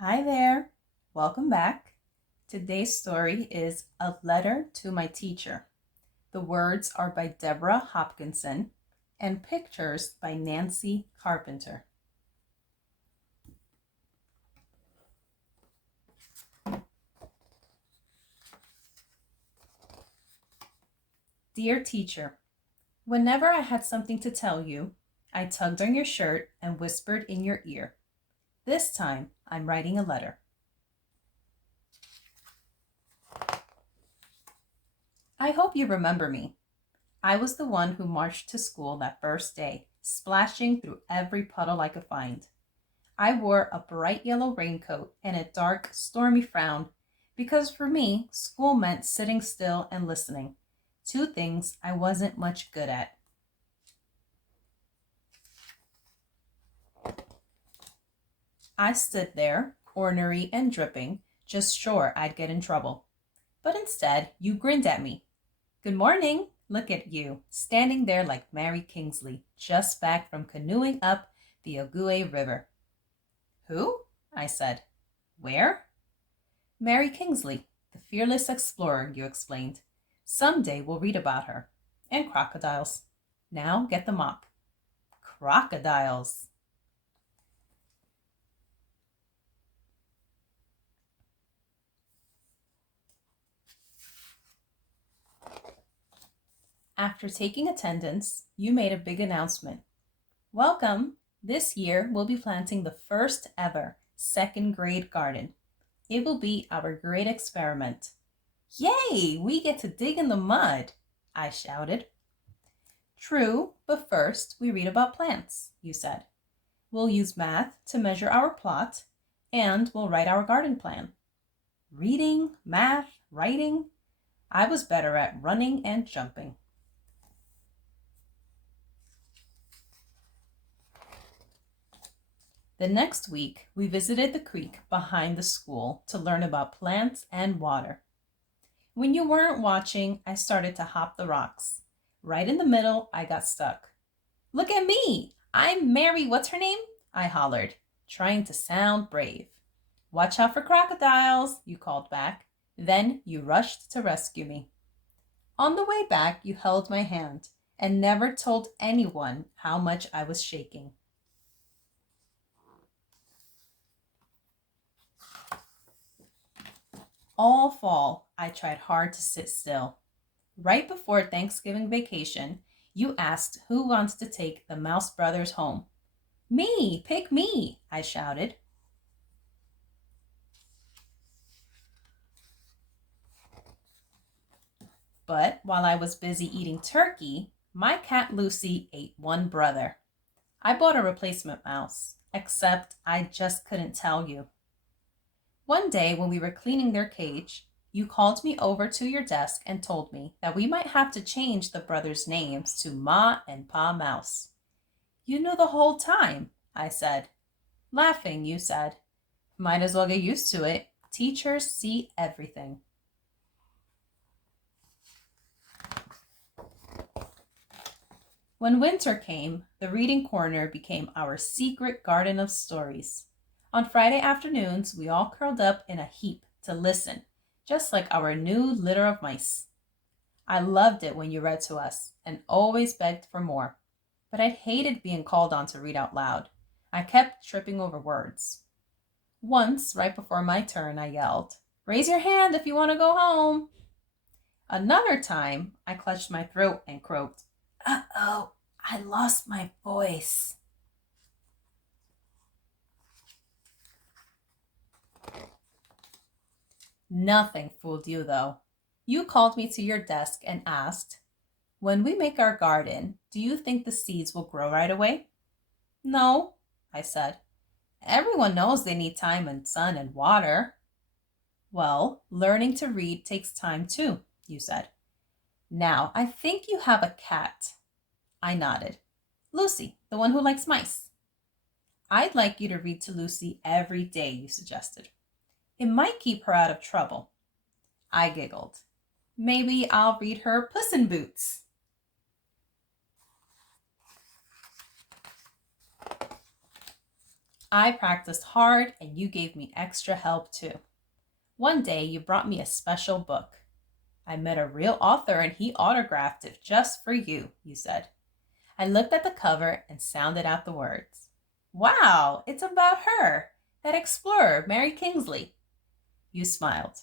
Hi there, welcome back. Today's story is A Letter to My Teacher. The words are by Deborah Hopkinson and pictures by Nancy Carpenter. Dear teacher, whenever I had something to tell you, I tugged on your shirt and whispered in your ear. This time, I'm writing a letter. I hope you remember me. I was the one who marched to school that first day, splashing through every puddle I could find. I wore a bright yellow raincoat and a dark, stormy frown because for me, school meant sitting still and listening, two things I wasn't much good at. I stood there, ornery and dripping, just sure I'd get in trouble. But instead, you grinned at me. Good morning. Look at you, standing there like Mary Kingsley, just back from canoeing up the Ogooué River. Who? I said. Where? Mary Kingsley, the fearless explorer, you explained. Someday we'll read about her. And crocodiles. Now get the mop. Crocodiles. After taking attendance, you made a big announcement. Welcome! This year we'll be planting the first ever second grade garden. It will be our great experiment. Yay! We get to dig in the mud, I shouted. True, but first we read about plants, you said. We'll use math to measure our plot, and we'll write our garden plan. Reading, math, writing. I was better at running and jumping. The next week, we visited the creek behind the school to learn about plants and water. When you weren't watching, I started to hop the rocks. Right in the middle, I got stuck. Look at me! I'm Mary, what's her name? I hollered, trying to sound brave. Watch out for crocodiles, you called back. Then you rushed to rescue me. On the way back, you held my hand and never told anyone how much I was shaking. All fall, I tried hard to sit still. Right before Thanksgiving vacation, you asked who wants to take the Mouse Brothers home. Me, pick me, I shouted. But while I was busy eating turkey, my cat Lucy ate one brother. I bought a replacement mouse, except I just couldn't tell you. One day when we were cleaning their cage, you called me over to your desk and told me that we might have to change the brothers' names to Ma and Pa Mouse. You knew the whole time, I said. Laughing, you said, might as well get used to it. Teachers see everything. When winter came, the reading corner became our secret garden of stories. On Friday afternoons, we all curled up in a heap to listen, just like our new litter of mice. I loved it when you read to us and always begged for more, but I hated being called on to read out loud. I kept tripping over words. Once, right before my turn, I yelled, "Raise your hand if you want to go home." Another time, I clutched my throat and croaked, "Uh-oh, I lost my voice." Nothing fooled you, though. You called me to your desk and asked, "When we make our garden, do you think the seeds will grow right away?" "No," I said. "Everyone knows they need time and sun and water." "Well, learning to read takes time too," you said. "Now, I think you have a cat." I nodded. "Lucy, the one who likes mice." "I'd like you to read to Lucy every day," you suggested. "It might keep her out of trouble." I giggled. "Maybe I'll read her Puss in Boots." I practiced hard and you gave me extra help too. One day you brought me a special book. I met a real author and he autographed it just for you, you said. I looked at the cover and sounded out the words. Wow, it's about her, that explorer, Mary Kingsley. You smiled.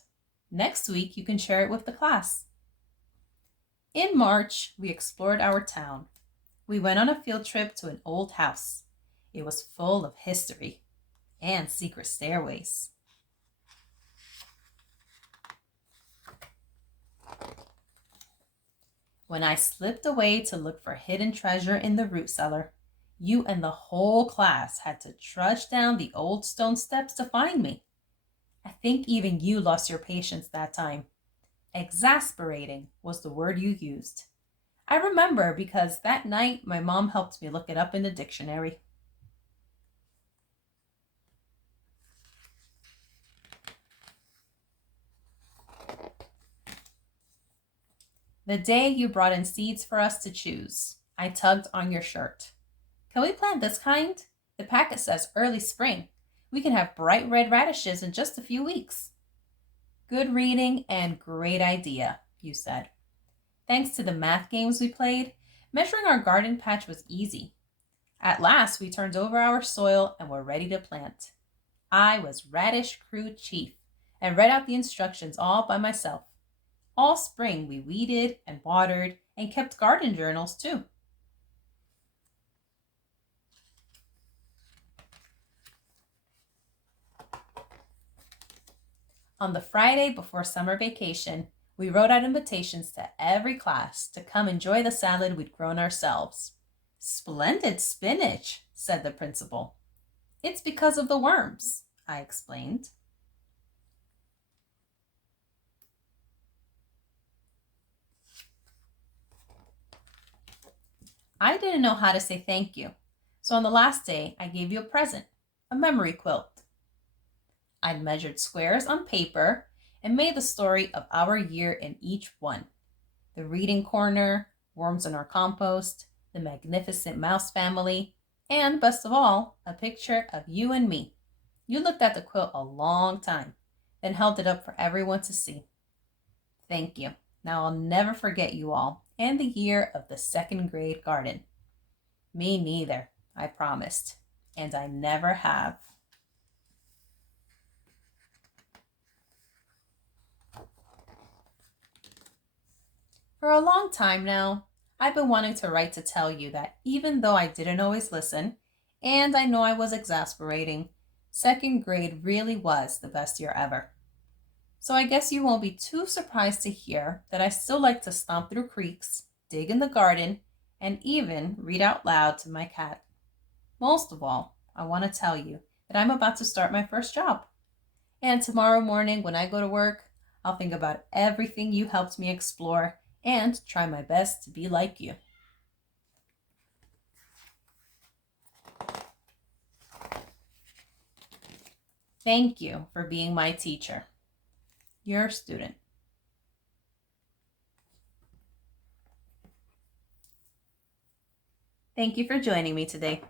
Next week you can share it with the class. In March, we explored our town. We went on a field trip to an old house. It was full of history and secret stairways. When I slipped away to look for hidden treasure in the root cellar, you and the whole class had to trudge down the old stone steps to find me. I think even you lost your patience that time. Exasperating was the word you used. I remember because that night my mom helped me look it up in the dictionary. The day you brought in seeds for us to choose, I tugged on your shirt. Can we plant this kind? The packet says early spring. We can have bright red radishes in just a few weeks. Good reading and great idea, you said. Thanks to the math games we played, measuring our garden patch was easy. At last, we turned over our soil and were ready to plant. I was radish crew chief and read out the instructions all by myself. All spring, we weeded and watered and kept garden journals too. On the Friday before summer vacation, we wrote out invitations to every class to come enjoy the salad we'd grown ourselves. Splendid spinach, said the principal. It's because of the worms, I explained. I didn't know how to say thank you, so on the last day I gave you a present, a memory quilt. I'd measured squares on paper and made the story of our year in each one. The reading corner, worms in our compost, the magnificent mouse family, and best of all, a picture of you and me. You looked at the quilt a long time, then held it up for everyone to see. Thank you. Now I'll never forget you all and the year of the second grade garden. Me neither, I promised, and I never have. For a long time now, I've been wanting to write to tell you that even though I didn't always listen, and I know I was exasperating, second grade really was the best year ever. So I guess you won't be too surprised to hear that I still like to stomp through creeks, dig in the garden, and even read out loud to my cat. Most of all, I want to tell you that I'm about to start my first job. And tomorrow morning when I go to work, I'll think about everything you helped me explore and try my best to be like you. Thank you for being my teacher. Your student. Thank you for joining me today.